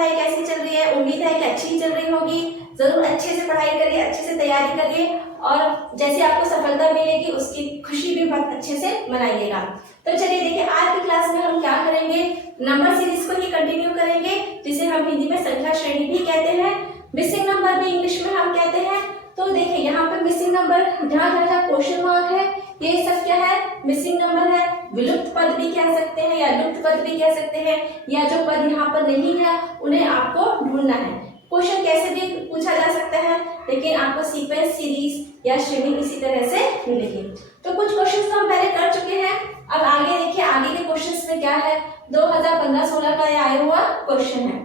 पढ़ाई कैसी चल रही है? उम्मीद है कि अच्छी चल रही होगी। जरूर अच्छे से पढ़ाई करिए, अच्छे से तैयारी करिए और जैसे आपको सफलता मिलेगी उसकी खुशी भी बहुत अच्छे से मनाइएगा। तो चलिए देखिए, आज की क्लास में हम क्या करेंगे, नंबर सीरीज को ही कंटिन्यू करेंगे, जिसे हम हिंदी में संख्या श्रेणी भी कहते हैं, मिसिंग नंबर भी इंग्लिश में हम कहते हैं। तो देखिए यहाँ पर मिसिंग नंबर, जहाँ जहाँ क्वेश्चन मार्क है, ये सब क्या है, मिसिंग नंबर है। विलुप्त पद भी कह सकते हैं या लुप्त पद भी कह सकते हैं, या जो पद यहाँ पर नहीं है उन्हें आपको ढूंढना है। क्वेश्चन कैसे भी पूछा जा सकता है, लेकिन आपको सीक्वेंस, सीरीज या श्रेणी इसी तरह से मिलेगी। तो कुछ क्वेश्चन तो हम पहले कर चुके हैं। अब आगे देखिए, आगे के क्वेश्चन में क्या है, 2015-16 का यह आया हुआ क्वेश्चन है।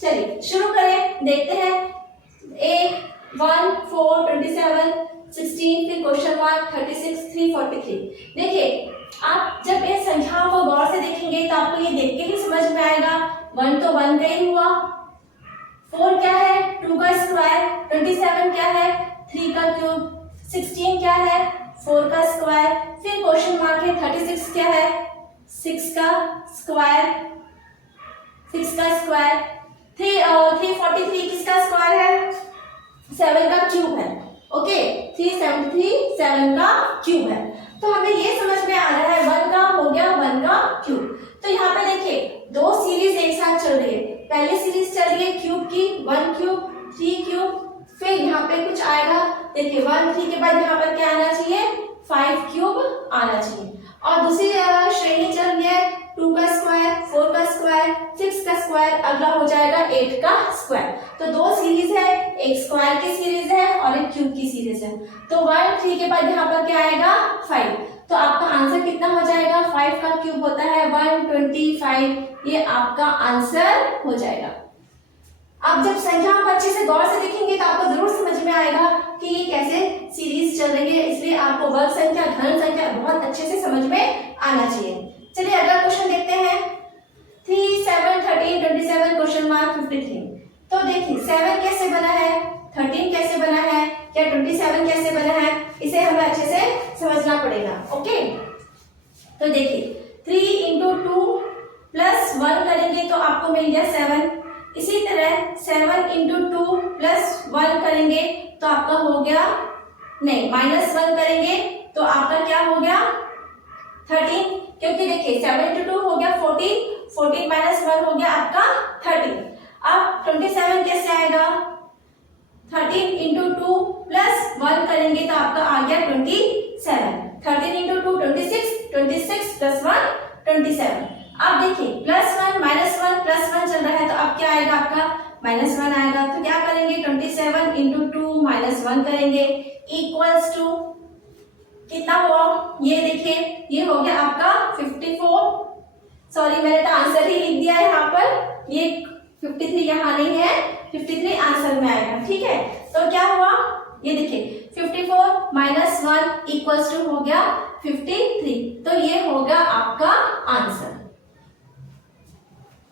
चलिए शुरू करें, देखते हैं। 1, 1, 4, 27, 16, फिर क्वेश्चन मार्क 36, 3, 43। देखिए आप जब ये संख्याओं को गौर से देखेंगे तो आपको ये देख के ही समझ में आएगा। 1 तो 1 का ही हुआ, 4 क्या है, 2 का स्क्वायर, 27 क्या है, 3 का क्यूब, 16 क्या है, 4 का स्क्वायर, फिर क्वेश्चन मार्क है 36 क्या है, 6 का स्क्वायर, 6 का स्क्वायर, 343 किसका स्क्वायर है, 7 का क्यूब है। ओके, 373 7 का क्यूब है। तो हमें ये समझ में आ रहा है 1 का हो गया 1 का क्यूब। तो यहाँ पे देखिए दो सीरीज एक साथ चल रही है। पहली सीरीज चल रही है क्यूब की, 1 क्यूब 3 क्यूब, फिर यहाँ पे कुछ आएगा, देखिए 1 3 के बाद यहाँ पर क्या आना चाहिए, 5 क्यूब आना चाहिए। और दूसरी श्रेणी चल रही है 2 का स्क्वायर, 4 का स्क्वायर, 6 का स्क्वायर, अगला हो जाएगा 8 का स्क्वायर। तो दो सीरीज है, एक स्क्वायर की सीरीज है और एक क्यूब की सीरीज है। तो 1 3 के बाद यहाँ पर क्या आएगा, 5। तो आपका आंसर कितना हो जाएगा, 5 का क्यूब होता है 125, ये आपका आंसर हो जाएगा। आप जब संख्याओं को अच्छे से गौर से देखेंगे तो आपको जरूर समझ में आएगा कि ये कैसे सीरीज चल रही है, इसलिए आपको वर्ग संख्या, घन संख्या बहुत अच्छे से समझ में आना चाहिए। चलिए अगला क्वेश्चन देखते हैं। 3, 7, 13, 27, क्वेश्चन मार्क 53। तो देखिए 7 कैसे बना है, 13 कैसे बना है, या 27 कैसे बना है, इसे हमें अच्छे से समझना पड़ेगा। ओके, तो देखिए 3 इंटू 2 प्लस 1 करेंगे तो आपको मिल गया 7। इसी तरह 7 इंटू 2 प्लस 1 करेंगे तो आपका हो गया, नहीं -1 करेंगे तो आपका क्या हो गया, 13। क्योंकि देखिए 7 इंटू 2 हो गया 14, 14 -1 हो गया आपका 13। अब 27 कैसे आएगा, 13 इंटू 2 प्लस 1 करेंगे तो आपका आ गया 27। 13 इंटू 2 26, 26 प्लस 1 27। अब देखिए +1 -1 +1 चल रहा है, तो अब क्या आएगा आपका, -1 आएगा। तो क्या करेंगे, 27 इंटू 2 -1 करेंगे इक्वल्स टू कितना हुआ, ये देखिए ये हो गया आपका 54। सॉरी मैंने तो आंसर ही लिख दिया है यहाँ पर, ये 53 यहाँ नहीं है, 53 आंसर में आएगा। ठीक है, तो क्या हुआ, ये देखिए 54 -1 इक्वल्स टू हो गया 53। तो ये होगा आपका आंसर।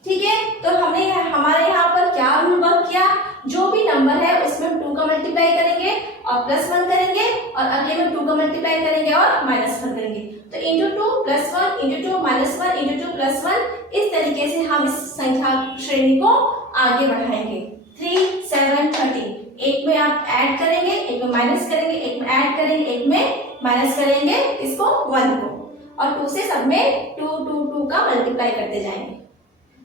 ठीक है, तो हमने हमारे यहाँ पर क्या रूल वर्क किया, जो भी नंबर है उसमें 2 का मल्टीप्लाई करेंगे और +1 करेंगे, और अगले में 2 का मल्टीप्लाई करेंगे और -1 करेंगे। तो इंटू 2 +1 इंटू 2 -1 इंटू 2 +1, इस तरीके से हम इस संख्या श्रेणी को आगे बढ़ाएंगे। 3, 7, 13, एक में आप ऐड करेंगे, एक में माइनस करेंगे, एक में ऐड करेंगे, एक में माइनस करेंगे इसको 1 को, और 2 से सब में 2 2 2 का मल्टीप्लाई करते जाएंगे।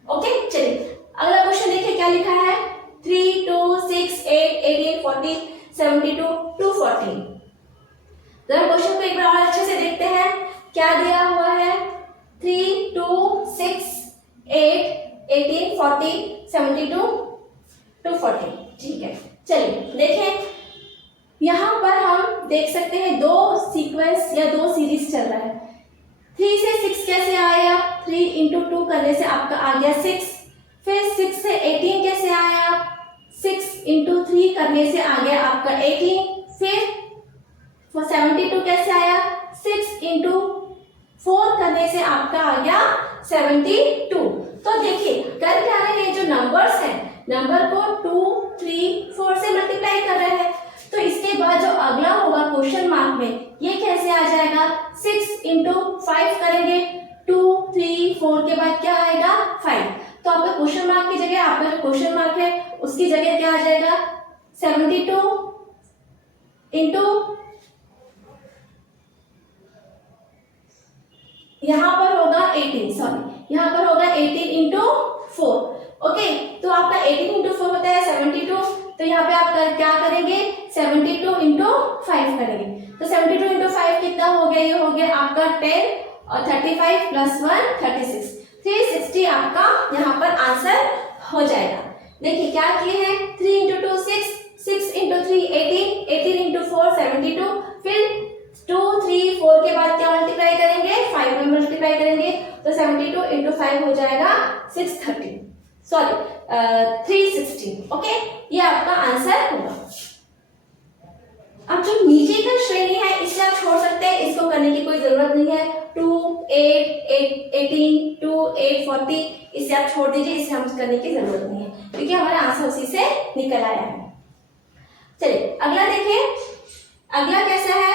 ओके, चलिए अगला क्वेश्चन देखिए क्या लिखा है, 3, 2, 6, 8, 18, 40, 72, 240। जरा क्वेश्चन को एक बार और अच्छे से देखते हैं, क्या दिया हुआ है, 3, 2, 6, 8, 18, 40, 72, 240। ठीक है, चलिए देखें, यहाँ पर हम देख सकते हैं दो सीक्वेंस या दो सीरीज चल रहा है। 3 से 6 कैसे आया, 3 इंटू 2 करने से आपका आ गया 6। फिर 6 से 18 कैसे आया, 6 इंटू 3 करने से आ गया आपका 18। फिर 72 कैसे आया, 6 इंटू 4 करने से आपका आ गया 72। तो देखिए कर क्या रहे हैं, जो नंबर्स हैं नंबर को 2, 3, 4 से मल्टीप्लाई कर रहे हैं। तो इसके बाद जो अगला होगा क्वेश्चन मार्क में, ये कैसे आ जाएगा, 6 इंटू 5 करेंगे, 2, 3, 4 के बाद क्या आएगा 5। तो आपका क्वेश्चन मार्क की जगह आपका जो जो क्वेश्चन मार्क है उसकी जगह क्या आ जाएगा, 72 इंटू यहाँ पर होगा 18, सॉरी यहाँ पर होगा 18 इंटू 4। ओके, तो आपका 18 इंटू 4 होता है 72, तो यहाँ पे आप क्या करेंगे, 72 इंटू 5 करेंगे। तो 72 इंटू 5 कितना हो गया, ये हो गया आपका 10 और 35 प्लस 1 36, 360 आपका यहाँ पर आंसर हो जाएगा। देखिए क्या किए हैं, 3 इंटू 2 6, 6 इंटू 3 18, 18 इंटू 4 72, फिर 2 3 4 के बाद क्या मल्टीप्लाई करेंगे, 5 में मल्टीप्लाई करेंगे, तो 72 इंटू 5 हो जाएगा 630, सॉरी 360। ओके, ये आपका आंसर होगा। अब जो नीचे का श्रेणी है इसे आप छोड़ सकते हैं, इसको करने की कोई जरूरत नहीं है। 2 8 18 2 8 40 इसे आप छोड़ दीजिए, इसे हम करने की जरूरत नहीं है क्योंकि हमारा आंसर उसी से निकल आया है। चलिए अगला देखिए, अगला कैसा है,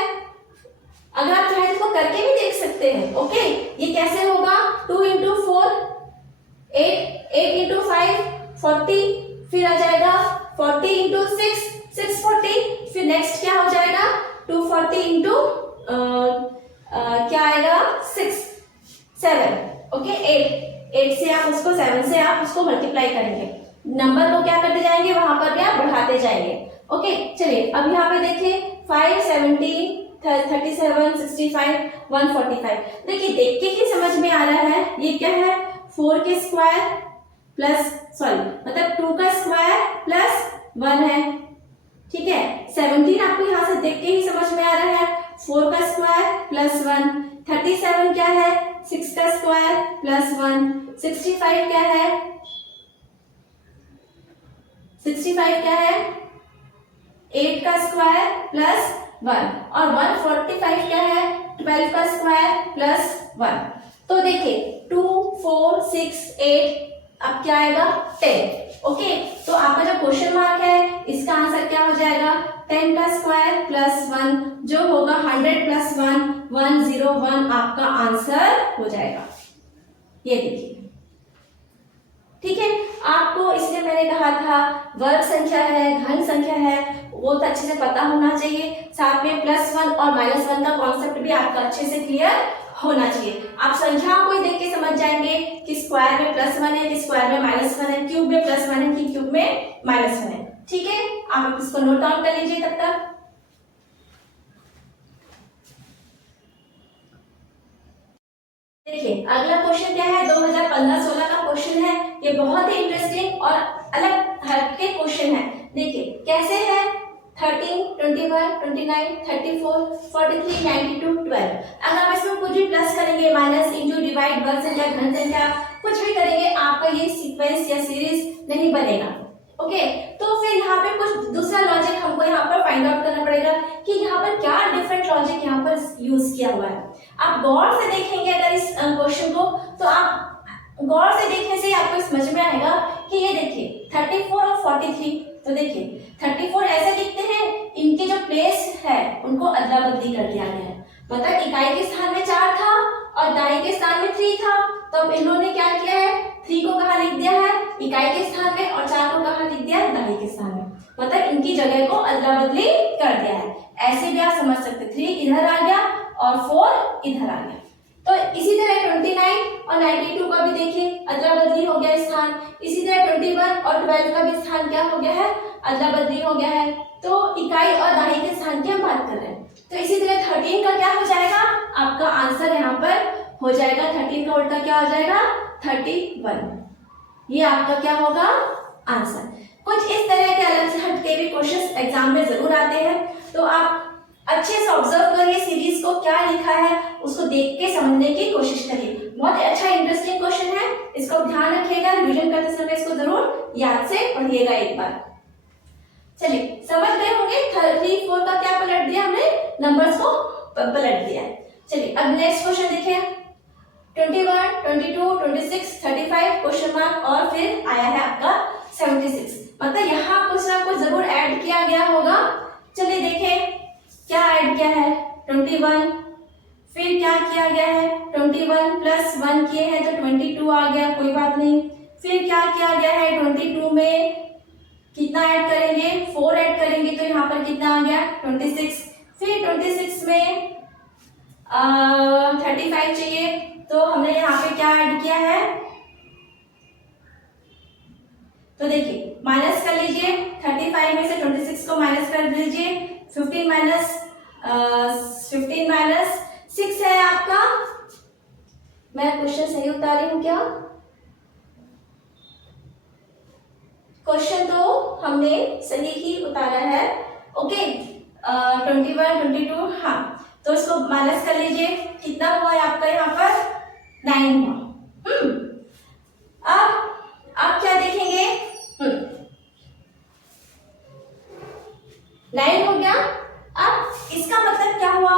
अगर आप चाहे तो करके भी देख सकते हैं। ओके, ये कैसे होगा, 2 इंटू 4 8, 8 इंटू 5 40, फिर आ जाएगा 40 इंटू 6 640, फिर नेक्स्ट क्या हो जाएगा 240 इंटू क्या आएगा 6 7। ओके, 8 से आप उसको 7 से आप उसको मल्टीप्लाई करेंगे, नंबर को क्या करते जाएंगे, वहां पर क्या बढ़ाते जाएंगे। ओके, चलिए अब यहाँ पे देखिए 5 17 37 65 145। देखिए देख के ही समझ में आ रहा है ये क्या है, 4 के स्क्वायर प्लस सॉरी मतलब 2 का स्क्वायर प्लस 1 है, ठीक है। 17 आपको यहाँ से देख के ही समझ में आ रहा है, 4 का स्क्वायर प्लस 1। 37 क्या है, 6 का स्क्वायर प्लस 1। 65 क्या है, 65 क्या है, 8 का स्क्वायर प्लस 1, और 145 क्या है, 12 का स्क्वायर प्लस 1। तो देखिए 2 4 6 8, अब क्या आएगा 10। ओके, तो आपका जो क्वेश्चन मार्क है इसका आंसर क्या हो जाएगा, 10 का स्क्वायर प्लस 1, जो होगा 100 प्लस 1 101 आपका आंसर हो जाएगा। ये देखिए, ठीक है। आपको इसलिए मैंने कहा था वर्ग संख्या है, घन संख्या है, वो तो अच्छे से पता होना चाहिए, साथ में +1 और -1 का कॉन्सेप्ट भी आपका अच्छे से क्लियर होना चाहिए। आप संख्याओं को ही देख के समझ जाएंगे कि स्क्वायर में +1 है कि स्क्वायर में -1 है, क्यूब में +1 है कि क्यूब में -1 है। ठीक है, आप इसको नोट डाउन कर लीजिए तब तक। देखिए अगला क्वेश्चन क्या है, 2015-16 का क्वेश्चन है। ये बहुत ही इंटरेस्टिंग और अलग हटके क्वेश्चन है। देखिए कैसे है, 13 21 29 34 43 92 12। अगर आप इसमें कुछ भी प्लस करेंगे, माइनस, इंटू, डिवाइड, वर्ग संख्या, घन संख्या, कुछ भी करेंगे, आपका ये सीक्वेंस या सीरीज नहीं बनेगा। ओके, तो फिर यहाँ पे कुछ दूसरा लॉजिक हमको यहाँ पर फाइंड आउट करना पड़ेगा कि यहाँ पर क्या डिफरेंट लॉजिक यहाँ पर यूज किया हुआ है। आप गौर से देखेंगे अगर इस क्वेश्चन को, तो आप गौर से देखने से आपको समझ में आएगा कि ये देखिए 34 और 43। तो देखिए 34 ऐसे लिखते हैं, इनके जो प्लेस है उनको अदला बदली कर दिया गया है। मतलब इकाई के स्थान में 4 था और दाई के स्थान में 3 था, तो अब इन्होंने क्या किया है, 3 को कहाँ लिख दिया है, इकाई के स्थान में, और 4 को कहाँ लिख दिया है, दाई के स्थान में। मतलब इनकी जगह को अदला बदली कर दिया है। ऐसे भी आप समझ सकते, 3 इधर आ गया और 4 इधर आ गया। तो इसी तरह 29 और 92 का भी देखिए अदला बदली हो गया स्थान। इसी तरह 21 और 12 का भी स्थान क्या हो गया है, अदला बदली हो गया है। तो इकाई और दहाई के स्थान की हम बात कर रहे हैं। तो इसी तरह 13 का क्या हो जाएगा, आपका आंसर यहाँ पर हो जाएगा 13 का उल्टा क्या हो जाएगा, 31। ये आपका क्या होगा आंसर। कुछ इस तरह के अलग से हटके भी क्वेश्चंस एग्जाम में जरूर आते हैं, तो आप अच्छे से ऑब्जर्व करिए सीरीज को, क्या लिखा है उसको देख के समझने की कोशिश करिए। बहुत अच्छा इंटरेस्टिंग क्वेश्चन है, इसको ध्यान रखिएगा, रिवीजन करते समय इसको जरूर याद से पढ़िएगा एक बार। चलिए समझ गए होंगे, 3 4 का क्या पलट दिया हमने, नंबर्स को पलट दिया। चलिए अब नेक्स्ट क्वेश्चन देखिए, 21 22 26 35 क्वेश्चन मार्क, और फिर आया है आपका 76। मतलब यहाँ कुछ ना कुछ जरूर ऐड किया गया होगा। चलिए देखें क्या ऐड किया है, 21, फिर क्या किया गया है, 21 + 1 किए हैं तो 22 आ गया, कोई बात नहीं। फिर क्या किया गया है 22 में कितना ऐड करेंगे 4 ऐड करेंगे तो यहाँ पर कितना आ गया 26। फिर 26 में 35 चाहिए तो हमने यहाँ पे क्या ऐड किया है, तो देखिए माइनस कर लीजिए 35 में से 26 को माइनस कर दीजिए 15 माइनस 6 है आपका। मैं क्वेश्चन सही उतारी हूँ क्या? क्वेश्चन तो हमने सही ही उतारा है। ओके 21 22 हाँ, तो इसको माइनस कर लीजिए कितना हुआ है आपका यहाँ पर 9 हुआ। अब आप क्या देखेंगे 9 हो गया। अब इसका मतलब क्या हुआ,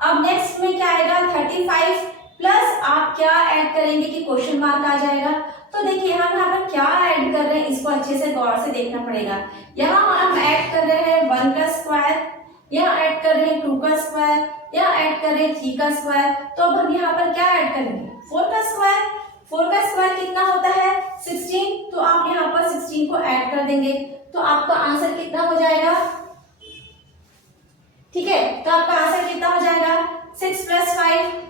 अब नेक्स्ट में क्या आएगा 35 प्लस आप क्या ऐड करेंगे कि क्वेश्चन मार्क आ जाएगा। तो देखिए यहाँ पर क्या ऐड कर रहे हैं इसको अच्छे से गौर से देखना पड़ेगा। यहाँ हम ऐड कर रहे हैं 1 का स्क्वायर, यहाँ ऐड कर रहे हैं 2 का स्क्वायर, यहाँ ऐड कर रहे हैं 3 का स्क्वायर। तो अब हम यहाँ पर क्या ऐड करेंगे 4 का स्क्वायर। 4 का स्क्वायर कितना होता है 16, तो आप यहाँ पर 16 को ऐड कर देंगे तो आपका आंसर कितना हो जाएगा, ठीक है। तो आपका आंसर कितना हो जाएगा 6 + 5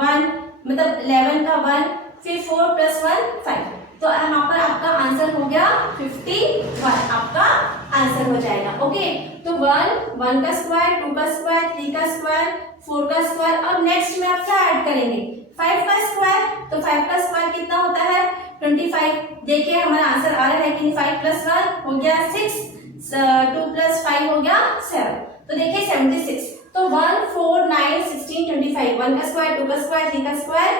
1 मतलब 11 का 1, फिर 4 + 1 5, तो यहाँ पर आपका आंसर हो गया 51 आपका आंसर हो जाएगा। ओके तो 1 का स्क्वायर 2 का स्क्वायर 3 का स्क्वायर 4 का स्क्वायर। अब नेक्स्ट में आप क्या ऐड करेंगे 5 का स्क्वायर, तो 5 का स्क्वायर कितना होता है 25। देखिए हमारा आंसर आ रहा है कि 5 + 1 हो गया 6, 2 + 5 हो गया 7, तो देखिए 76। तो 1 4 9 16 25 1 का स्क्वायर 2 का स्क्वायर 3 का स्क्वायर,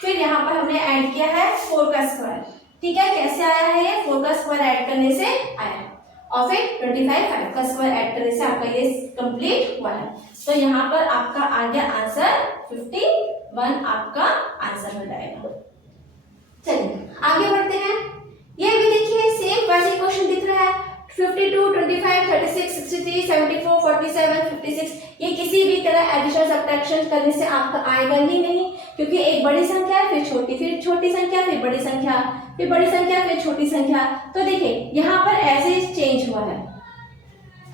फिर यहाँ पर हमने ऐड किया है 4 का स्क्वायर। ठीक है, कैसे आया है ये 4 का स्क्वायर ऐड करने से आया है, और फिर 25 5 का स्क्वायर ऐड करने से आपका ये कंप्लीट हुआ है। तो यहाँ पर आपका आ गया आंसर 51 आपका आंसर हो जाएगा। चलिए आगे बढ़ते हैं। ये भी देखिए सेम वैसे क्वेश्चन दिख रहा है 52 25 36 63 74 47 56। ये किसी भी तरह एडिशन सब्ट्रैक्शन करने से आपका आएगा ही नहीं, क्योंकि एक बड़ी संख्या है फिर छोटी संख्या फिर बड़ी संख्या फिर बड़ी संख्या फिर छोटी संख्या। तो देखिए यहाँ पर ऐसे चेंज हुआ है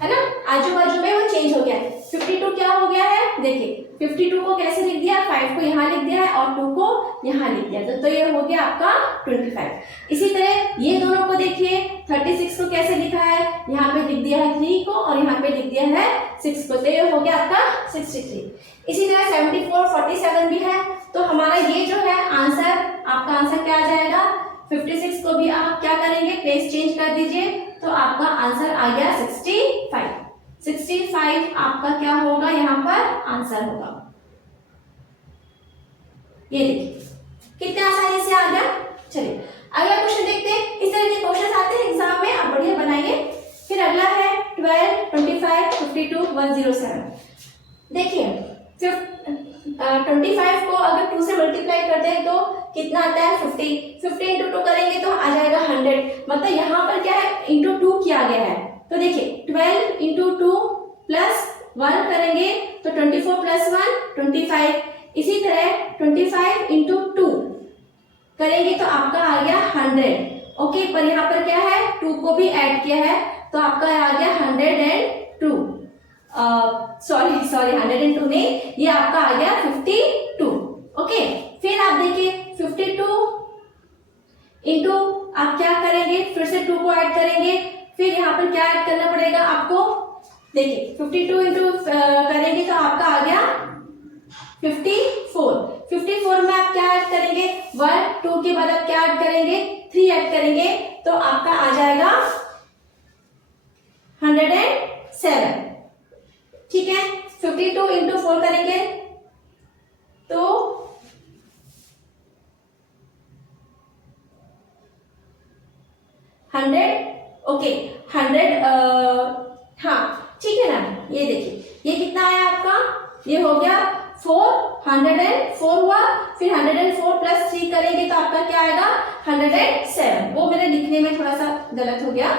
ना, आजू बाजू में वो चेंज हो गया है। 52 क्या हो गया है, देखिए 52 को कैसे लिख दिया 5 को यहाँ लिख दिया है और 2 को यहाँ लिख दिया, तो ये हो गया आपका 25। इसी तरह ये दोनों को देखिए 36 को कैसे लिखा है, यहाँ पे लिख दिया है 3 को और यहाँ पे लिख दिया है 6 को, तो ये हो गया आपका 63। इसी तरह 74 47 भी है, तो हमारा ये जो है आंसर आपका आंसर क्या आ जाएगा 56 को भी आप क्या करेंगे प्लेस चेंज कर दीजिए, तो आपका आंसर आ गया 65 आपका क्या होगा यहाँ पर आंसर होगा। ये देखिए कितने आसानी से आ गया। चलिए अगला क्वेश्चन देखते हैं। इस तरह के क्वेश्चन आते हैं एग्जाम में, आप बढ़िया बनाइए। फिर अगला है 12 25 52 107। देखिए 25 को अगर 2 से मल्टीप्लाई करते हैं तो कितना आता है 50 इंटू 2 करेंगे तो आ जाएगा 100, मतलब यहाँ पर क्या है इंटू 2 किया गया है। तो देखिए 12 इंटू 2 प्लस 1 करेंगे तो 24 प्लस 1 25। इसी तरह 25 इंटू 2 करेंगे तो आपका आ गया 100। ओके, पर यहाँ पर क्या है 2 को भी ऐड किया है तो आपका आ गया 102। सॉरी 102 नहीं, ये आपका आ गया 52। ओके, फिर आप देखिए 52 इंटू आप क्या करेंगे फिर से 2 को ऐड करेंगे, फिर यहाँ पर क्या ऐड करना पड़ेगा आपको, देखिए 52 इंटू करेंगे तो आपका आ गया 54 में आप क्या ऐड करेंगे 1 2 के बाद आप क्या ऐड करेंगे 3 ऐड करेंगे तो आपका आ जाएगा 107। ठीक है, 52 इंटू 4 करेंगे तो 100। ओके 100 हाँ ठीक है ना। ये देखिए ये कितना आया आपका, ये हो गया 404 हुआ, फिर 104 प्लस 3 करेंगे तो आपका क्या आएगा 107। वो मेरे लिखने में थोड़ा सा गलत हो गया,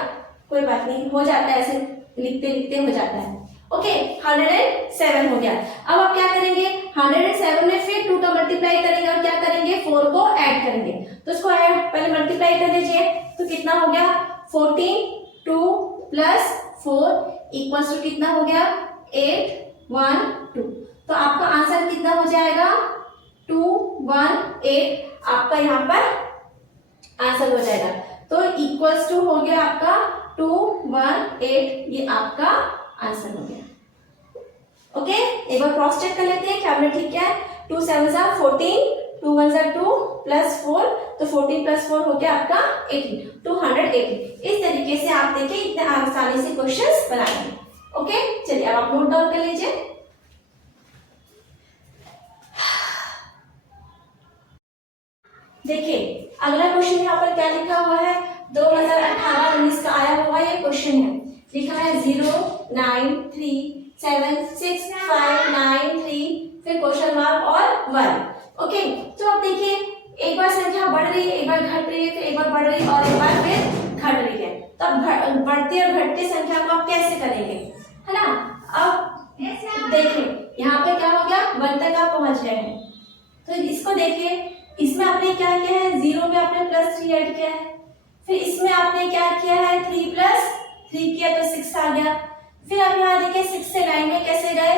कोई बात नहीं, हो जाता है ऐसे लिखते लिखते हो जाता है। ओके 107 हो गया। अब आप क्या करेंगे 107 में फिर 2 का मल्टीप्लाई करेंगे और क्या करेंगे 4 को ऐड करेंगे, तो इसको पहले पहले मल्टीप्लाई कर लीजिए, तो कितना हो गया 14, 2 प्लस 4 इक्वल्स टू कितना हो गया 8, 1, 2। तो आपका आंसर कितना हो जाएगा 2, 1, 8 आपका यहाँ पर आंसर हो जाएगा। तो इक्वल्स टू हो गया आपका 2, 1, 8, ये आपका आंसर हो गया। ओके, एक बार क्रॉस चेक कर लेते हैं क्या हमने ठीक किया है। 2 7 जा 14, 2 1 जा 2 प्लस 4, तो 14 प्लस 4 हो गया आपका 18, 218। इस तरीके से आप देखिए इतने आसानी से क्वेश्चंस बनाएंगे। ओके, चलिए अब आप नोट डाउन कर लीजिए। देखिए अगला क्वेश्चन यहाँ पर क्या लिखा हुआ है, 2018-19 का आया हुआ ये क्वेश्चन है। लिखा है 0 9 3 7 6 5 9 3 फिर क्वेश्चन मार्क और 1। ओके, तो अब देखिए एक बार संख्या बढ़ रही है, एक बार घट रही है, फिर एक बार बढ़ रही है और एक बार फिर घट रही है। तो अब बढ़ती और घटती संख्या को आप कैसे करेंगे, है ना। अब देखिए यहाँ पे क्या हो गया 1 तक आप पहुंच गए हैं। तो इसको देखिए, इसमें आपने क्या किया है 0 में आपने प्लस 3 ऐड किया है, फिर इसमें आपने क्या किया है 3 प्लस 3 किया तो 6 आ गया। फिर आप यहाँ देखिए 6 से 9 में कैसे गए,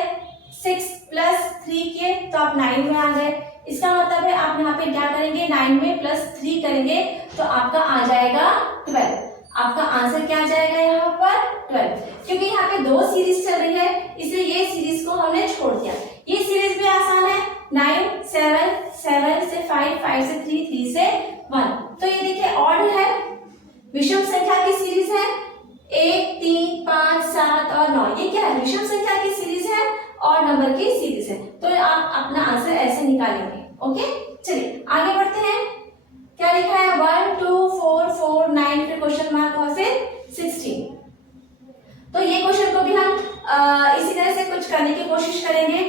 6 प्लस 3 किए तो आप 9 में आ गए। इसका मतलब है आप यहाँ पे क्या करेंगे 9 में प्लस 3 करेंगे तो आपका आ जाएगा 12। आपका आंसर क्या आ जाएगा यहाँ पर 12, क्योंकि यहाँ पे 2 सीरीज चल रही है इसलिए ये सीरीज को हमने छोड़ दिया। ये सीरीज भी आसान है, 9 7 7 से 5 5 से 3 3 से 1। तो ये देखिए ऑड है, विषम संख्या की सीरीज है 1 3 5 7 और 9। ये क्या है विषम संख्या की सीरीज है और नंबर की सीरीज है। तो आप अपना आंसर ऐसे निकालेंगे। ओके, चलिए आगे बढ़ते हैं। क्या लिखा है 1 2 4 4 9 फिर क्वेश्चन मार्क और फिर 16। तो ये क्वेश्चन को भी हम इसी तरह से कुछ करने की कोशिश करेंगे।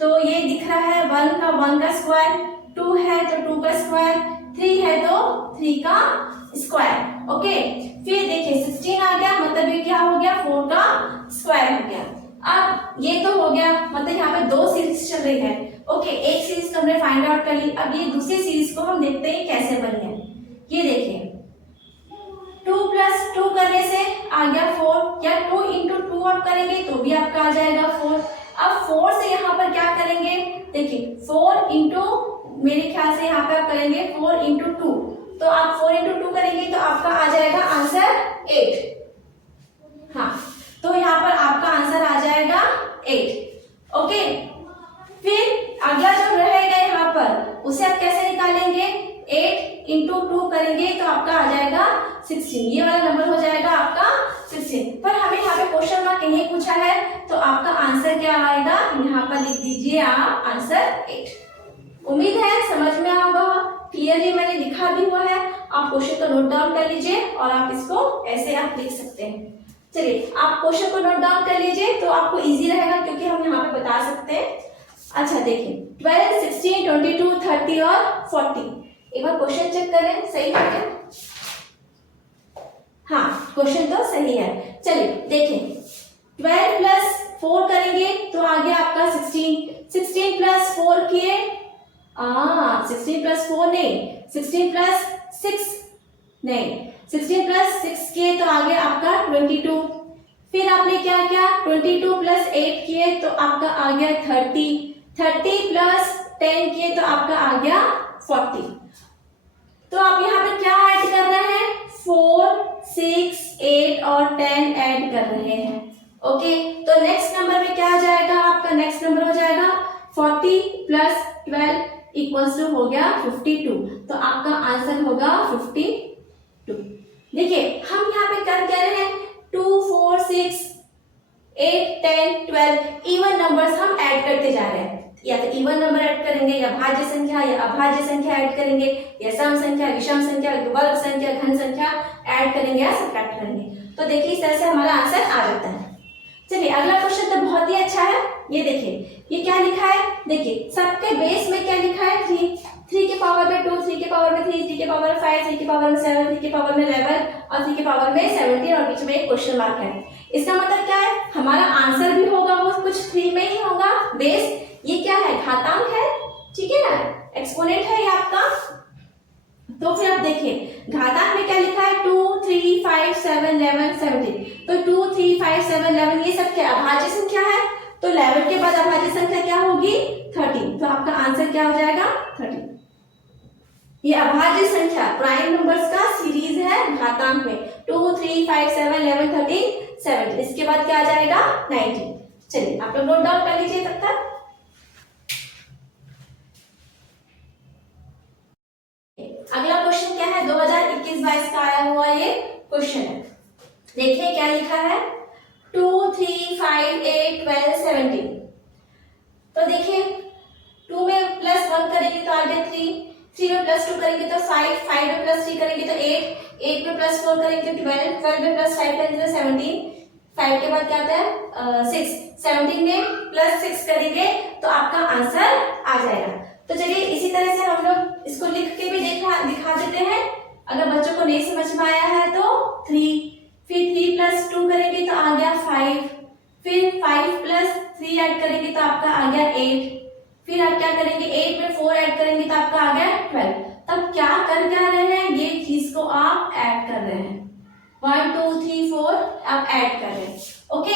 तो ये दिख रहा है 1 का स्क्वायर, 2 है तो 2 का स्क्वायर, 3 है तो 3 का स्क्वायर। ओके, फिर देखिए 16 आ गया, मतलब ये क्या हो गया 4 का स्क्वायर हो गया। अब ये तो हो गया, मतलब यहाँ पे 2 सीरीज चल रही है। ओके, एक सीरीज को हमने फाइंड आउट कर ली। अब ये दूसरी सीरीज को हम देखते हैं कैसे बनी है। ये देखिए 2 प्लस 2 करने से आ गया 4, या 2 इंटू 2 आप करेंगे तो भी आपका आ जाएगा 4। अब 4 से यहाँ पर क्या करेंगे, देखिए 4 इंटू, मेरे ख्याल से यहाँ पे आप करेंगे 4 इंटू 2, तो आप 4 इंटू 2 करेंगे तो आपका आ जाएगा आंसर 8। हाँ, तो यहाँ पर आपका आंसर आ जाएगा 8। ओके, फिर अगला जो रहेगा यहाँ पर उसे आप कैसे निकालेंगे, 8 इंटू 2 करेंगे तो आपका आ जाएगा 16। ये वाला नंबर हो जाएगा आपका 16। पर हमें यहाँ पे क्वेश्चन मार्क नहीं पूछा है तो आपका आंसर क्या आएगा, यहाँ पर लिख दीजिए आप आंसर 8। उम्मीद है समझ में आएगा, क्लियरली मैंने लिखा भी हुआ है। आप क्वेश्चन को नोट डाउन कर लीजिए और आप इसको ऐसे आप लिख सकते हैं। चलिए आप क्वेश्चन को नोट डाउन कर लीजिए तो आपको इजी रहेगा, क्योंकि हम यहाँ पे बता सकते हैं। अच्छा देखिए 12 16 22 30 और 40। एक बार क्वेश्चन चेक करें सही है क्या। हाँ, क्वेश्चन तो सही है। चलिए देखें 12 प्लस 4 करेंगे तो आ गया आपका 16। 16 प्लस 4 किए 16 प्लस 4 नहीं, 16 प्लस 6 नहीं, 16 प्लस 6 किए तो आ गया आपका 22। फिर आपने क्या किया 22 प्लस 8 किए तो आपका आ गया 30। 30 प्लस 10 किए तो आपका आ गया 40। तो आप यहाँ पे क्या ऐड कर रहे हैं, 4 6 8 और 10 ऐड कर रहे हैं। ओके, तो नेक्स्ट नंबर में क्या आ जाएगा, आपका नेक्स्ट नंबर हो जाएगा 40 प्लस 12 इक्वल्स टू हो गया 52। तो आपका आंसर होगा 52। देखिए हम यहाँ पे कर क्या रहे हैं, 2 4 6 8 10 12 इवन नंबर्स हम ऐड करते जा रहे हैं। या तो इवन नंबर ऐड करेंगे, या भाज्य संख्या या अभाज्य संख्या ऐड करेंगे, या सम संख्या, विषम संख्या, वर्ग संख्या, घन संख्या ऐड करेंगे या सब्ट्रैक्ट करेंगे। तो देखिए इस तरह से हमारा आंसर आ जाता है। चलिए अगला क्वेश्चन तो बहुत ही अच्छा है। ये देखिए ये क्या लिखा है, देखिए सबके बेस में क्या लिखा है 3, 3 के पावर में 2, 3 के पावर में 3, 3 के पावर में 5, 3 के पावर में 7, 3 के पावर में 11 और 3 के पावर में 17 और बीच में एक क्वेश्चन मार्क है। इसका मतलब क्या है, हमारा आंसर भी होगा वो कुछ 3 में ही होगा बेस। ये क्या है, घातांक है, ठीक है ना, एक्सपोनेंट है ये आपका। तो फिर आप देखिए घातांक में क्या लिखा है 2, 3, 5, 7, 11, 17। तो 2, 3, 5, 7, 11 ये सब क्या अभाज्य संख्या है, तो 11 के बाद अभाज्य संख्या क्या होगी 13। तो आपका आंसर क्या हो जाएगा 13। ये अभाज्य संख्या प्राइम नंबर्स का सीरीज है घातांक में 2, 3, 5, 7, 11, 13, 17। इसके बाद क्या आ जाएगा 19। चलिए आप लोग नोट डाउन कर लीजिए तब तक। अगला क्वेश्चन क्या है 2021-22 का आया हुआ ये क्वेश्चन है। देखिए क्या लिखा है 2, 3, 5, 8, 12, 17। तो देखिए 2 में +1 करेंगे तो आ गया 3, 3 में +2 करेंगे तो 5, 5 में +3 करेंगे तो 8, 8 में +4 करेंगे तो 12, 12 में +5 करेंगे तो 17, 5 के बाद क्या आता है 6, 17 में +6 करेंगे तो आपका आंसर आ जाएगा। तो चलिए इसी तरह से हम लोग इसको लिख के भी दिखा देते हैं। अगर बच्चों को नहीं समझ में आया है तो 3, फिर 3 + 2 करेंगे तो आ गया 5, फिर 5 + 3 ऐड करेंगे तो आपका आ गया 8, फिर आप क्या करेंगे 8 में 4 ऐड करेंगे तो आपका आ गया 12। तब क्या रहे हैं ये चीज को आप ऐड कर रहे हैं 1, 2, 3, 4 आप ऐड कर रहे हैं। ओके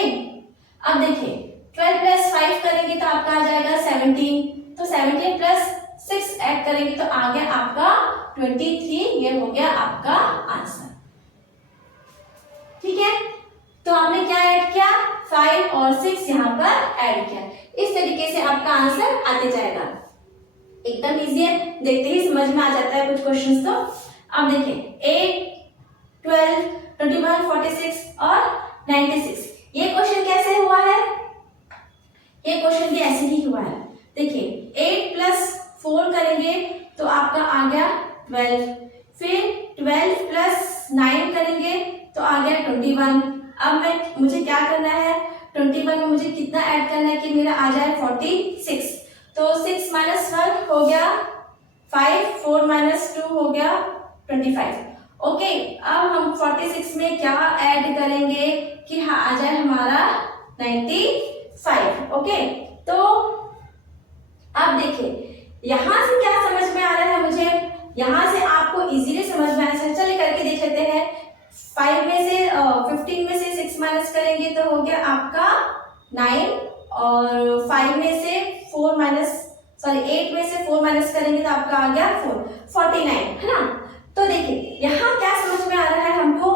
अब देखिए 12 + 5 करेंगे तो आपका आ जाएगा 17, तो 17 + 6 ऐड करेंगे तो आ गया आपका 23। ये हो गया आपका आंसर। ठीक है तो आपने क्या ऐड किया 5 और 6 यहाँ पर ऐड किया। इस तरीके से आपका आंसर आते जाएगा। एकदम इजी है, देखते ही समझ में आ जाता है कुछ क्वेश्चंस। तो अब देखिए 8, 12, 21, 46 और 96 ये क्वेश्चन कैसे हुआ है, ये क्वेश्चन भी ऐसे ही हुआ है। देखिए 8 + 4 करेंगे तो आपका आ गया 12, फिर 12 + 9 करेंगे तो आ गया 21। अब मुझे क्या करना है 21 में मुझे कितना ऐड करना है कि मेरा आ जाए 46। तो 6 - 1 हो गया 5, 4 - 2 हो गया 25। ओके अब हम 46 में क्या ऐड करेंगे कि हाँ आ जाए हमारा 95। ओके तो अब देखिए यहां से क्या समझ में आ रहा है मुझे, यहां से आपको इजीली समझ में आ रहा है। चलिए करके देख लेते हैं। 5 में से 15 में से 6 माइनस करेंगे तो हो गया आपका 9 और 5 में से 8 में से 4 माइनस करेंगे तो आपका आ गया 49 है ना। तो देखिए यहाँ क्या समझ में आ रहा है हमको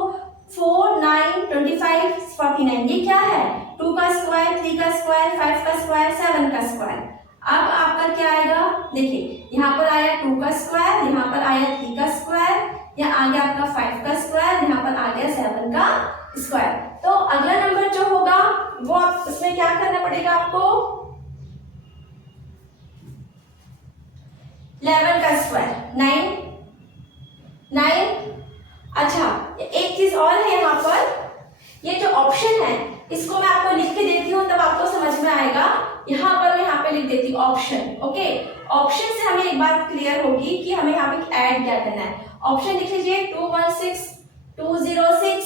4, 9, 25, 49 ये क्या है 2 का स्क्वायर, 3 का स्क्वायर, 5 का स्क्वायर, 7 का स्क्वायर। अब आपका क्या आएगा देखिए यहाँ पर आया 2 का स्क्वायर, यहाँ पर आया 3 का स्क्वायर, यहाँ आ गया आपका 5 का स्क्वायर, यहाँ पर आ गया 7 का स्क्वायर। तो अगला नंबर जो होगा वो आप उसमें क्या करना पड़ेगा आपको 11 का स्क्वायर 9। अच्छा एक चीज और है यहाँ पर, ये जो ऑप्शन है इसको मैं आपको लिख के देती हूँ तब आपको समझ में आएगा। यहाँ पर मैं यहाँ पे लिख देती हूँ ऑप्शन। ओके ऑप्शन से हमें एक बात क्लियर होगी कि हमें यहाँ पे ऐड क्या करना है। ऑप्शन लिख लीजिए 216, 206,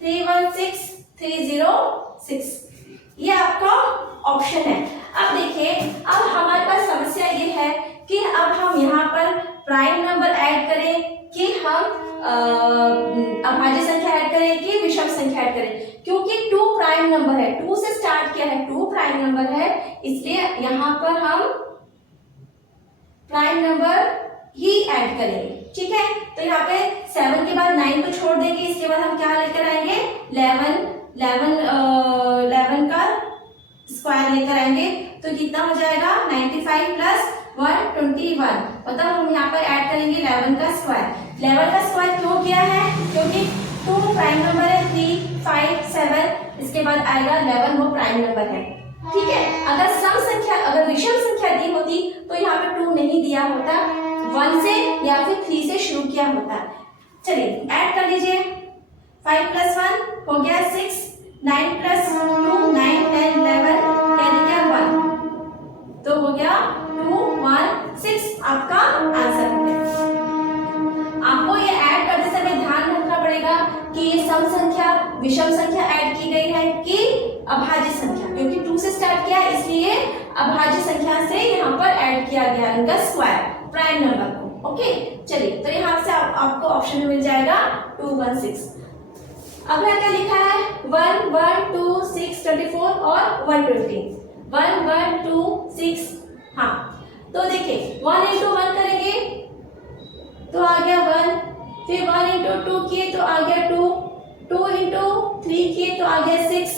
316, 306 ये आपका ऑप्शन है। अब देखिए अब हमारे पास समस्या ये है कि अब हम यहाँ पर प्राइम नंबर ऐड करें कि हम अभाज्य संख्या ऐड करें कि विषम संख्या ऐड करें, क्योंकि 2 प्राइम नंबर है, 2 से स्टार्ट किया है, 2 प्राइम नंबर है, इसलिए यहाँ पर हम प्राइम नंबर ही ऐड करेंगे। ठीक है तो यहाँ पे 7 के बाद 9 को छोड़ देंगे, इसके बाद हम क्या लेकर आएंगे 11 का स्क्वायर लेकर आएंगे तो कितना हो जाएगा 95 + 121। मतलब हम यहाँ पर ऐड करेंगे 11 का स्क्वायर। 11 का स्क्वायर क्यों किया है क्योंकि 2 प्राइम नंबर है, 3, 5, 7 इसके बाद आएगा 11 वो प्राइम नंबर है। ठीक है अगर विषम संख्या दी होती तो यहाँ पे 2 नहीं दिया होता, 1 से या फिर 3 से शुरू किया होता। चलिए ऐड कर लीजिए 5 + 1 हो गया 6, 9 + 2 9, 10, 11 कैरी किया 1 तो हो गया 2, 1, 6 आपका आंसर हो गया। आपको ये ऐड करते समय ध्यान रखना पड़ेगा कि ये सम संख्या विषम संख्या ऐड की गई है कि अभाज्य संख्या, क्योंकि 2 से स्टार्ट किया इसलिए अभाज्य संख्या से यहाँ पर ऐड किया गया इनका स्क्वायर प्राइम नंबर को। ओके, चलिए तो यहाँ से आपको ऑप्शन में मिल जाएगा 216। अगला क्या लिखा है 1 1 2 6 24 और 120। 1 1 2 6, हाँ तो देखिए 1 into 1 करेंगे तो आ गया 1, फिर 1 into 2 किए तो आ गया 2, 2 into 3 किए तो आ गया 6,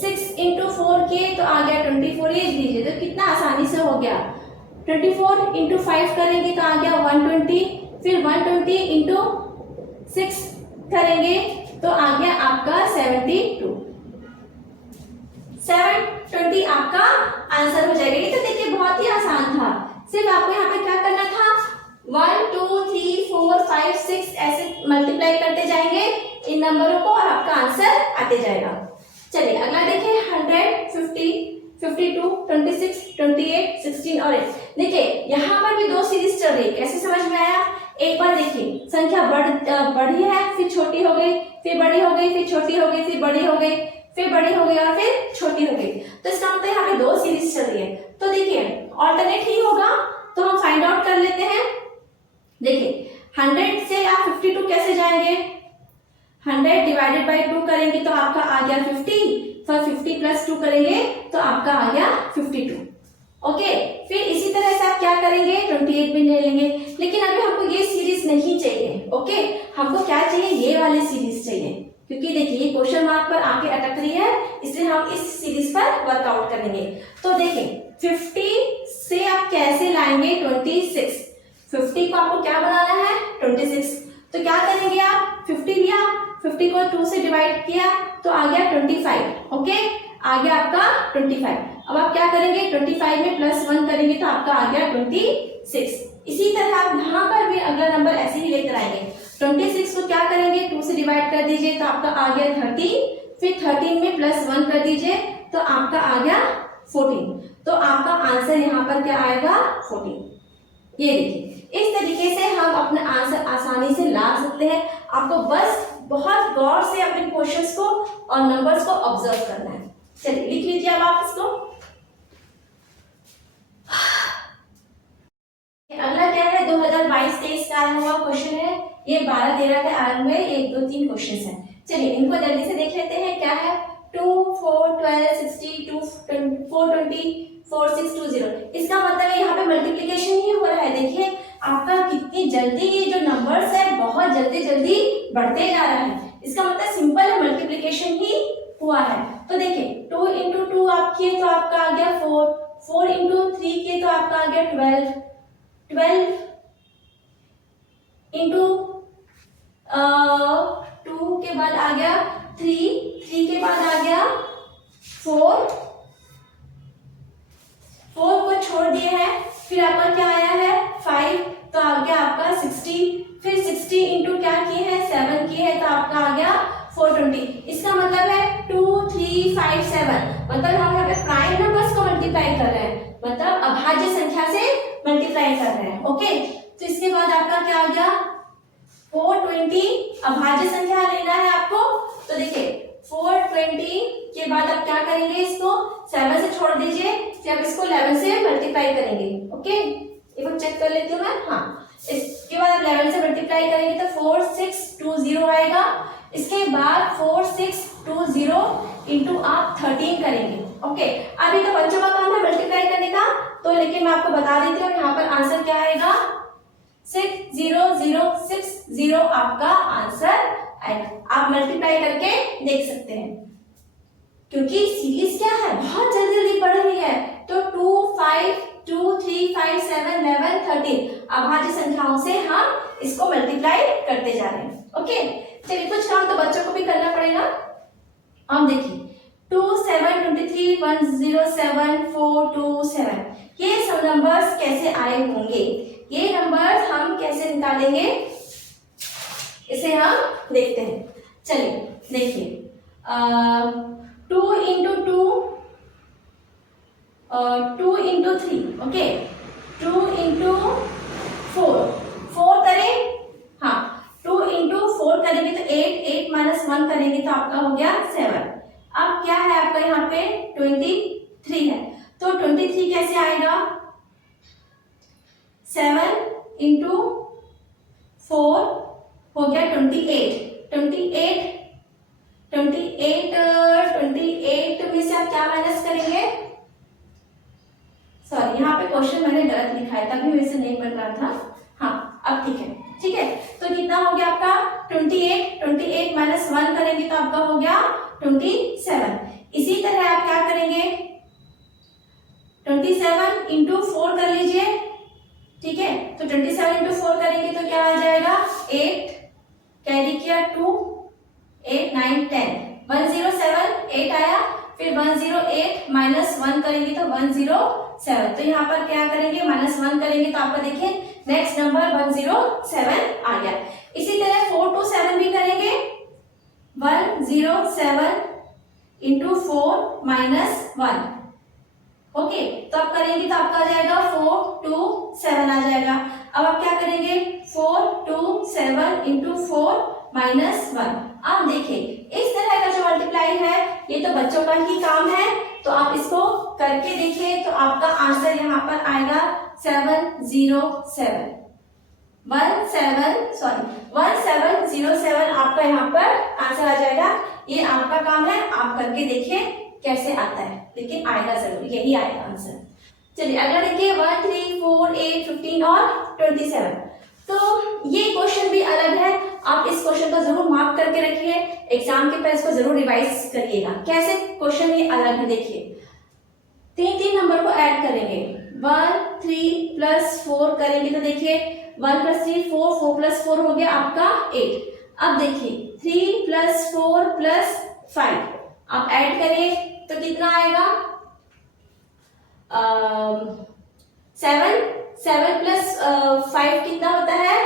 6 into 4 किए तो आ गया 24। ये लीजिए तो कितना आसानी से हो गया। 24 into 5 करेंगे तो आ गया 120, फिर 120 into 6 करेंगे तो आ गया आपका 72। 720 आपका आंसर हो जाएगा। ये तो देखिए बहुत ही आसान था, सिर्फ आपको यहाँ पे क्या करना था 1 2 3 4 5 6 ऐसे मल्टीप्लाई करते जाएंगे इन नंबरों को और आपका आंसर आते जाएगा। चलिए अगला देखिए 100 50 52 26 28 16 और 8। देखिए यहाँ पर भी दो सीरीज चल रही है, कैसे समझ में आया? एक बार देखिए संख्या बढ़ी है, फिर छोटी हो गई, फिर बड़ी हो गई, फिर छोटी हो गई, फिर बड़ी हो गई, फिर बड़ी हो गई और फिर छोटी हो गई। तो इसका मतलब यहाँ पे दो सीरीज चल रही है। तो देखिए ऑल्टरनेट ही होगा, तो हम फाइंड आउट कर लेते हैं। देखिए 100 से आप 52 कैसे जाएंगे? 100 डिवाइडेड बाई 2 करेंगे तो आपका आ गया 50, फिर 50 प्लस 2 करेंगे तो आपका आ गया 52। ओके, फिर इसी तरह से आप क्या करेंगे 28 भी ले लेंगे, लेकिन अभी हमको ये सीरीज नहीं चाहिए। ओके, हमको क्या चाहिए? ये वाली सीरीज चाहिए, क्योंकि देखिए ये क्वेश्चन मार्क पर आके अटक रही है, इसलिए हम इस सीरीज पर वर्कआउट करेंगे। तो देखिए 50 से आप कैसे लाएंगे 26। 50 को आपको क्या बनाना है 26, तो क्या करेंगे आप 50 लिया, 50 को 2 से डिवाइड किया तो आ गया 25। ओके, आ गया आपका 25। अब आप क्या करेंगे 25 में प्लस 1 करेंगे तो आपका आ गया 26। इसी तरह आप यहाँ पर भी अगला नंबर ऐसे ही लेकर आएंगे। 26 को क्या करेंगे 2 से डिवाइड कर दीजिए तो आपका आ गया 30, फिर 13 में प्लस 1 कर दीजिए तो आपका आ गया 14। तो आपका आंसर यहाँ पर क्या आएगा 14। ये देखिए इस तरीके से हम अपना आंसर आसानी से ला सकते हैं। आपको बस बहुत गौर से अपने क्वेश्चंस को और नंबर्स को ऑब्जर्व करना है। चलिए लिख लीजिए अब आप इसको। अगला क्या है 2022-23 का आया हुआ क्वेश्चन है, ये 12-13 के आए हुए 1 2 3 क्वेश्चन हैं। चलिए इनको जल्दी से देख लेते हैं। क्या है 2 4 12 60 2 420 4 6 2 0। इसका मतलब है यहाँ पे मल्टीप्लिकेशन ही हो रहा है। देखिए आपका कितनी जल्दी ये जो नंबर्स है बहुत जल्दी जल्दी बढ़ते जा रहा है। इसका मतलब सिंपल है, मल्टीप्लिकेशन ही हुआ है। तो देखिए 2 into 2 आप किए तो आपका आ गया 4, 4 into 3 किए तो आपका आ गया 12, 12 into 2 के बाद आ गया 3, 3 के बाद आ गया 4, 4 को छोड़ दिए हैं, फिर आपका क्या आया है 5, तो आ गया आपका 60, फिर 60 इंटू क्या किए हैं 7 किए हैं तो आपका आ गया 420। इसका मतलब है 2 3 5 7, मतलब हम यहाँ पे प्राइम नंबर्स को मल्टीप्लाई कर रहे हैं, मतलब अभाज्य संख्या से मल्टीप्लाई कर रहे हैं। ओके, तो इसके बाद आपका क्या आ गया 420, अभाज्य संख्या लेना है आपको। तो देखिए 420 के बाद आप क्या करेंगे, इसको 7 से छोड़ दीजिए, फिर आप इसको 11 से मल्टीप्लाई करेंगे। ओके, एक बार चेक कर लेती हूँ मैं। हाँ, इसके बाद आप 11 से मल्टीप्लाई करेंगे तो 4620 आएगा। इसके बाद 4620 इंटू आप 13 करेंगे। ओके, अभी तो बच्चों का काम है मल्टीप्लाई करने का, तो लेकिन मैं आपको बता देती हूँ यहाँ पर आंसर क्या आएगा 60060 आपका आंसर आएगा। आप मल्टीप्लाई करके देख सकते हैं, क्योंकि सीरीज क्या है बहुत जल्दी जल्दी बढ़ रही है। तो 2 5 2 3 5 7 11 13 अभाज्य संख्याओं से हम इसको मल्टीप्लाई करते जा रहे हैं। ओके, चलिए कुछ काम तो बच्चों को भी करना पड़ेगा। हम देखिए 2 7 23 107 4 2 7, ये सब नंबर्स कैसे आए होंगे, ये नंबर्स हम कैसे निकालेंगे, इसे हम देखते हैं। चलिए देखिए 2 into 2 2 into 3, ओके 2 into 4 करें, हाँ 2 into 4 करेंगे तो 8 माइनस 1 करेंगे तो आपका हो गया 7। अब क्या है आपका यहाँ पे 23 है, तो 23 कैसे आएगा 7 into 28 में से आप क्या माइनस करेंगे, सॉरी यहाँ पे क्वेश्चन मैंने गलत लिखा है तभी वैसे नहीं बन रहा था, हाँ अब ठीक है, ठीक है। तो कितना हो गया आपका 28 माइनस 1 करेंगे तो आपका हो गया 27। इसी तरह आप क्या करेंगे 27 इंटू 4 कर लीजिए, ठीक है। तो 27 इंटू 4 करेंगे तो क्या आ जाएगा 8, कैरी किया 2, 8 9 10, 107 8 आया, फिर 108 माइनस 1 करेंगे तो 107। तो यहाँ पर क्या करेंगे माइनस 1 करेंगे तो आपका देखिए नेक्स्ट नंबर 107 आ गया। इसी तरह 4 to 7 भी करेंगे, 107 इंटू 4 माइनस 1, ओके। तो आप करेंगे तो आपका आ जाएगा 4 to 7 आ जाएगा। अब आप क्या करेंगे 4 to 7 इंटू 4 माइनस 1। आप देखिए इस तरह का जो मल्टीप्लाई है ये तो बच्चों का ही काम है, तो आप इसको करके देखिए तो आपका आंसर यहाँ पर आएगा 1707 आपका यहाँ पर आंसर आ जाएगा। ये आपका काम है, आप करके देखिए कैसे आता है, लेकिन आएगा जरूर, यही आएगा आंसर। चलिए अगला देखिए 1 3 4 8 15 और 27। तो ये क्वेश्चन भी अलग है, आप इस क्वेश्चन को जरूर मार्क करके रखिए, एग्जाम के पहले इसको जरूर रिवाइज करिएगा। कैसे क्वेश्चन ये अलग है, देखिए 3 नंबर को ऐड करेंगे, 1 3 प्लस 4 करेंगे तो देखिए 1 प्लस 3 4, 4 प्लस 4 हो गया आपका 8। अब देखिए 3 प्लस 4 प्लस 5 आप ऐड करें तो कितना आएगा 7 प्लस 5 कितना होता है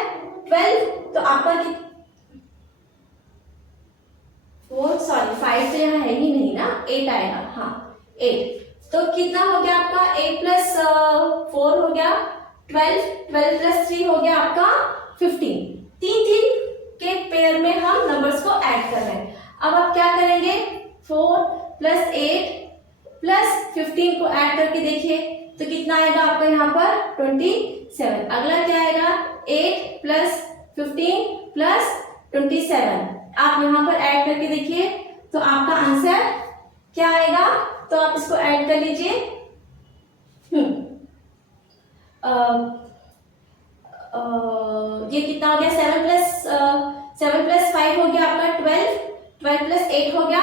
12। तो आपका 5 तो यहाँ है ही नहीं ना, 8 आएगा, हाँ 8। तो कितना हो गया आपका 8 प्लस 4 हो गया 12, 12 प्लस 3 हो गया आपका 15। 3 के पेयर में हम नंबर्स को ऐड कर रहे हैं। अब आप क्या करेंगे 4 प्लस 8 प्लस 15 को ऐड करके देखिए तो कितना आएगा आपका यहाँ पर 27। अगला क्या आएगा 8 प्लस 15 प्लस 27, आप यहाँ पर ऐड करके देखिए तो आपका आंसर क्या आएगा। तो आप इसको ऐड कर लीजिए, ये कितना हो गया 7 प्लस 5 हो गया आपका 12, 12 प्लस 8 हो गया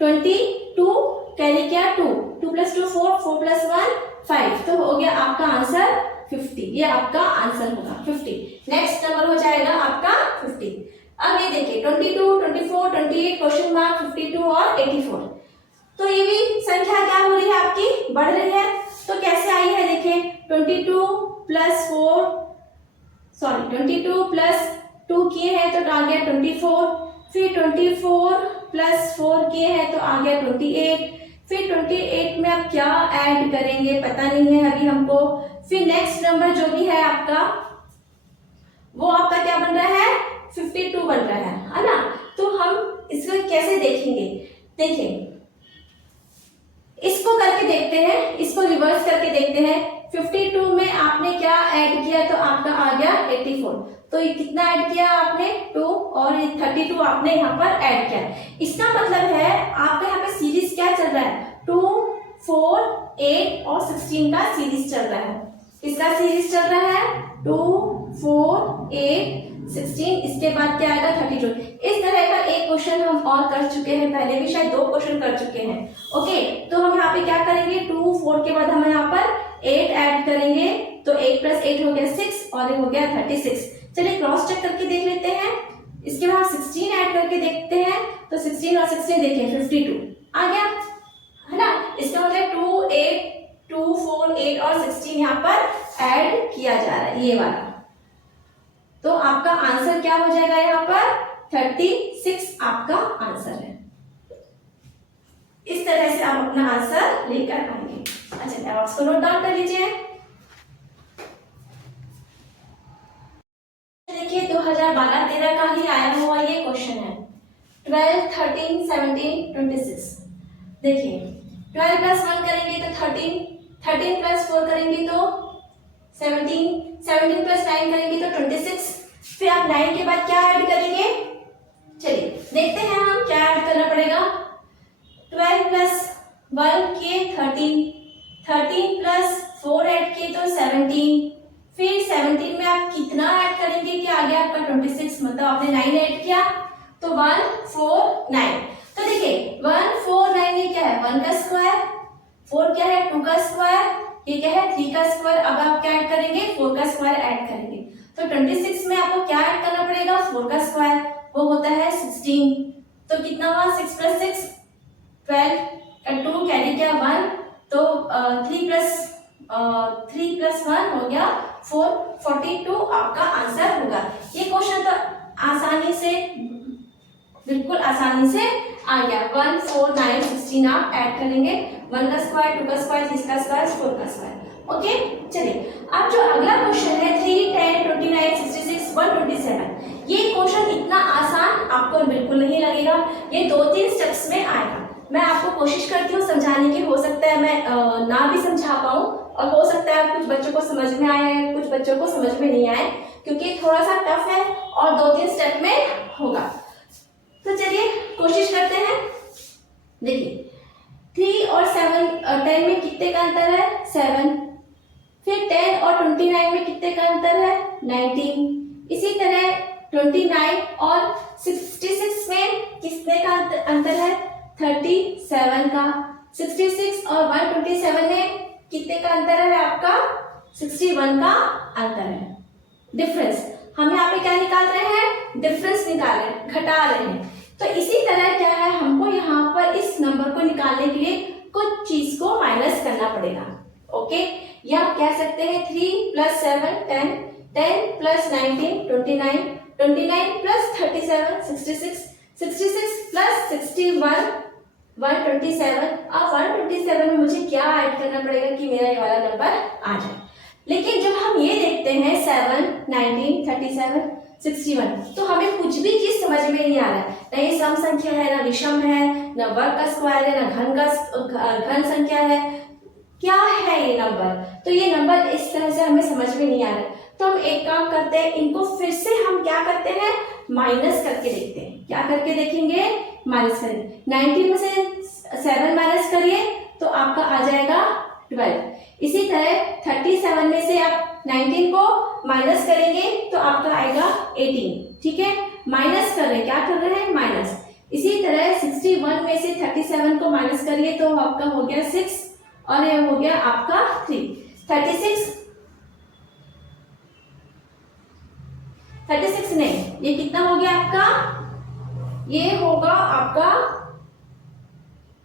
22, कैरी किया 2 प्लस 2 4, 4 प्लस 1 5, तो हो गया आपका आंसर 50। ये आपका आंसर होगा 50। नेक्स्ट नंबर हो जाएगा आपका 50। अब ये देखिए 22, 24, 28 क्वेश्चन मार्क 52 और 84। तो ये भी संख्या क्या हो रही है आपकी बढ़ रही है। तो कैसे आई है देखिए 22 प्लस 2 किए हैं तो आ गया 24, फिर 24 प्लस 4 किए हैं तो आ गया 28, फिर 28 में आप क्या ऐड करेंगे पता नहीं है अभी हमको। फिर नेक्स्ट नंबर जो भी है आपका वो आपका क्या बन रहा है 52 बन रहा है ना। तो हम इसको कैसे देखेंगे, देखिए इसको करके देखते हैं, इसको रिवर्स करके देखते हैं। 52 में आपने क्या ऐड किया तो आपका आ गया 84, तो ये कितना ऐड किया आपने 2 और 32 आपने यहाँ पर ऐड किया। इसका मतलब है आपका यहाँ पे सीरीज क्या चल रहा है 2 4 8 और 16 का सीरीज चल रहा है। इसका सीरीज चल रहा है 2 4 8 16, इसके बाद क्या आएगा 32। इस तरह का एक क्वेश्चन हम और कर चुके हैं, पहले भी शायद 2 क्वेश्चन कर चुके हैं। ओके, तो हम यहाँ पे क्या करेंगे 2 4 के बाद हम यहाँ पर 8 ऐड करेंगे तो 8 प्लस 8 हो गया 6 और ये हो गया 36। चलिए क्रॉस चेक करके देख लेते हैं। इसके बाद 16 ऐड करके देखते हैं तो 16 और 16 देखिए 52 आ गया है ना। इसका मतलब 2 8 2 4 8 और 16 यहाँ पर ऐड किया जा रहा है ये वाला। तो आपका आंसर क्या हो जाएगा यहाँ पर 36 आपका आंसर है। इस तरह से आप अपना आंसर लेकर आएंगे। अच्छा, अब इसको नोट डाउन कर लीजिए। देखिए 2012-13 का ही आया हुआ ये क्वेश्चन है। 12 13 17 26। देखिए 12 प्लस 1 करेंगे तो 13, 13 प्लस 4 करेंगे तो 17, 17 प्लस 9 करेंगे तो 26, फिर आप 9 के बाद क्या ऐड करेंगे, चलिए देखते हैं हम क्या ऐड करना पड़ेगा। 12 प्लस 1 किए 13, 13 प्लस 4 ऐड किए तो 17, फिर 17 में आप कितना ऐड करेंगे कि आ गया आपका 26, मतलब आपने 9 ऐड किया तो 149। तो देखिए 149 ये क्या है, 1 का स्क्वायर, 4 क्या है 2 का स्क्वायर, ये क्या है 3 का स्क्वायर। अब आप क्या ऐड करेंगे, 4 का स्क्वायर ऐड करेंगे। तो 26 में आपको क्या ऐड करना पड़ेगा, 4 का स्क्वायर, वो होता है 16। तो कितना हुआ, 6 प्लस 6 12, 2 कैरी किया 1, तो 3 प्लस 1 हो गया 4, 42 आपका आंसर होगा। ये क्वेश्चन तो आसानी से, बिल्कुल आसानी से आ गया। 1 4 9 16 आप ऐड करेंगे, 1 का स्क्वायर, 2 का स्क्वायर, 3 का स्क्वायर, 4 का स्क्वायर। ओके, चलिए अब जो अगला क्वेश्चन है 3 10 29 66 127। ये क्वेश्चन इतना आसान आपको बिल्कुल नहीं लगेगा, ये 2-3 स्टेप्स में आएगा। मैं आपको कोशिश करती हूँ समझाने की, हो सकता है मैं ना भी समझा पाऊँ और हो सकता है कुछ बच्चों को समझ में आए, कुछ बच्चों को समझ में नहीं आए, क्योंकि थोड़ा सा टफ है और 2-3 स्टेप में होगा। तो चलिए कोशिश करते हैं। देखिए 3 और 7 10 में कितने का अंतर है, 7। फिर 10 और 29 में कितने का अंतर है, 19। इसी तरह 29 और 66 में कितने का अंतर है, 37 का। 66 और 127 में कितने का अंतर है आपका, 61 का अंतर है। डिफरेंस हम यहाँ पे क्या निकाल रहे हैं, डिफरेंस निकाल रहे हैं, घटा रहे हैं। तो इसी तरह क्या है, हमको यहाँ पर इस नंबर को निकालने के लिए कुछ चीज को माइनस करना पड़ेगा। ओके, या आप कह सकते हैं 3 प्लस 7 10, 10 प्लस 19 29, 29 प्लस 37 66, 66 प्लस 61 127। अब 127 में मुझे क्या ऐड करना पड़ेगा कि मेरा ये वाला नंबर आ जाए। लेकिन जब हम ये देखते हैं 7 19 37 61, तो हमें कुछ भी चीज समझ में नहीं आ रहा है। ना ये सम संख्या है, ना विषम है, ना वर्ग का स्क्वायर है, ना घन संख्या है, क्या है ये नंबर। तो ये नंबर इस तरह से हमें समझ में नहीं आ रहा है। तो हम एक काम करते हैं, इनको फिर से हम क्या करते हैं, माइनस करके देखते हैं। क्या करके देखेंगे, माइनस करेंगे। 19 में से 7 माइनस करिए तो आपका आ जाएगा 12। इसी तरह 37 में से आप 19 को माइनस करेंगे तो आपका आएगा 18। ठीक है, माइनस कर रहे हैं, क्या कर रहे हैं, माइनस। इसी तरह 61 में से 37 को माइनस करिए तो आपका हो गया 6 और ये हो गया आपका 3। 36 नहीं, ये कितना हो गया आपका, ये होगा आपका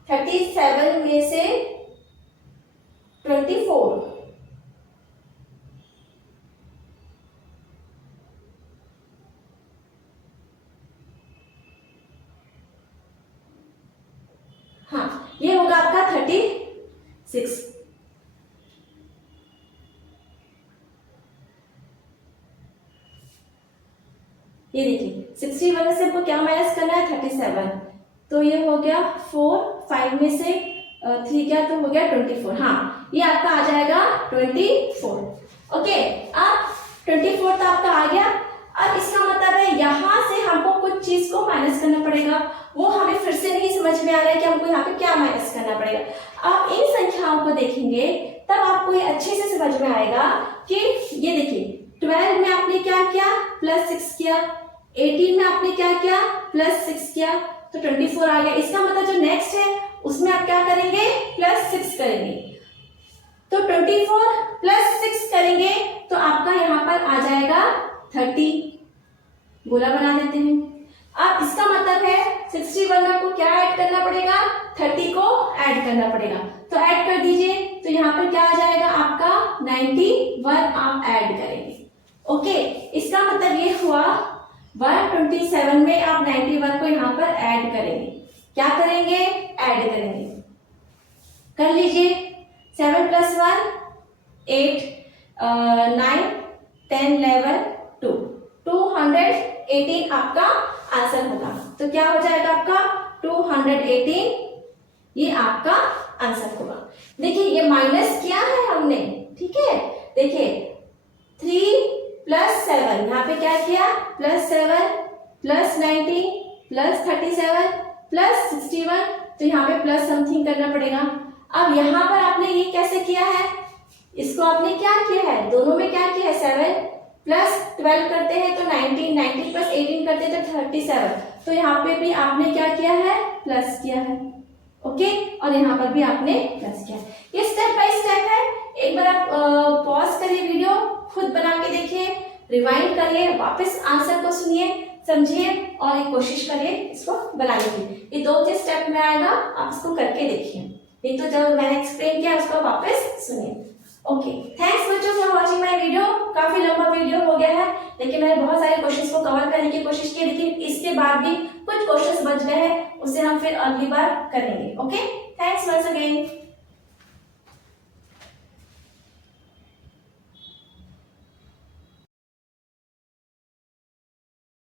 37 में से 24। हाँ, ये होगा आपका 36। ये देखिए 61 से हमको क्या माइनस करना है, 37। तो ये हो गया 4, 5 में से 3 क्या, तो हो गया 24। हाँ, ये आपका आ जाएगा 24। ओके, अब 24 तो आपका आ गया। अब इसका मतलब है यहाँ से हमको कुछ चीज को माइनस करना पड़ेगा, वो हमें फिर से नहीं समझ में आ रहा है कि हमको यहाँ पे क्या माइनस करना पड़ेगा। आप इन संख्याओं को देखेंगे तब आपको ये अच्छे से समझ में आएगा कि ये देखिए 12 में आपने क्या किया, प्लस 6 किया। 18 में आपने क्या किया, प्लस 6 किया, तो 24 आ गया। इसका मतलब जो नेक्स्ट है उसमें आप क्या करेंगे, प्लस 6 करेंगे। तो 24 प्लस 6 करेंगे तो आपका यहाँ पर आ जाएगा 30। गोला बना देते हैं। अब इसका मतलब है 61 में आपको क्या ऐड करना पड़ेगा, 30 को ऐड करना पड़ेगा। तो ऐड कर दीजिए, तो यहाँ पर क्या आ जाएगा आपका 91 आप ऐड करेंगे। ओके, इसका मतलब ये हुआ 127 में आप 91 को यहाँ पर ऐड करेंगे। क्या करेंगे, ऐड करेंगे। कर लीजिए, 7 + 1 8, 9 10 11 2, 218 आपका आंसर होगा। तो क्या हो जाएगा आपका 218, ये आपका आंसर होगा। देखिए ये माइनस किया है हमने, ठीक है। देखिए 3 + +7, यहाँ पे क्या किया, +7 +19 +37 +61, तो यहाँ पे प्लस समथिंग करना पड़ेगा। अब यहाँ पर आपने ये कैसे किया है, इसको आपने क्या किया है, दोनों में क्या किया है, 7 + 12 करते हैं तो 19, 19 + 18 करते हैं तो 37, तो यहाँ पे भी आपने क्या किया है, प्लस किया है। ओके, और यहाँ पर भी आपने प्लस किया। ये स्टेप बाय स्टेप है, एक बार आप पॉज करिए वीडियो, खुद बना के देखिए, रिवाइंड करिए, वापस आंसर को सुनिए, समझिए और एक कोशिश करिए इसको बनाने की। ये 2 स्टेप में आएगा, आप इसको करके देखिए, नहीं तो जो मैंने एक्सप्लेन किया उसको वापस सुनिए। ओके, थैंक्स बच्चों फॉर वॉचिंग माय वीडियो। काफी लंबा वीडियो हो गया है, लेकिन मैंने बहुत सारे क्वेश्चंस को कवर करने की कोशिश की, लेकिन इसके बाद भी कुछ क्वेश्चंस बच गए हैं, उसे हम फिर अगली बार करेंगे। Okay, thanks once again.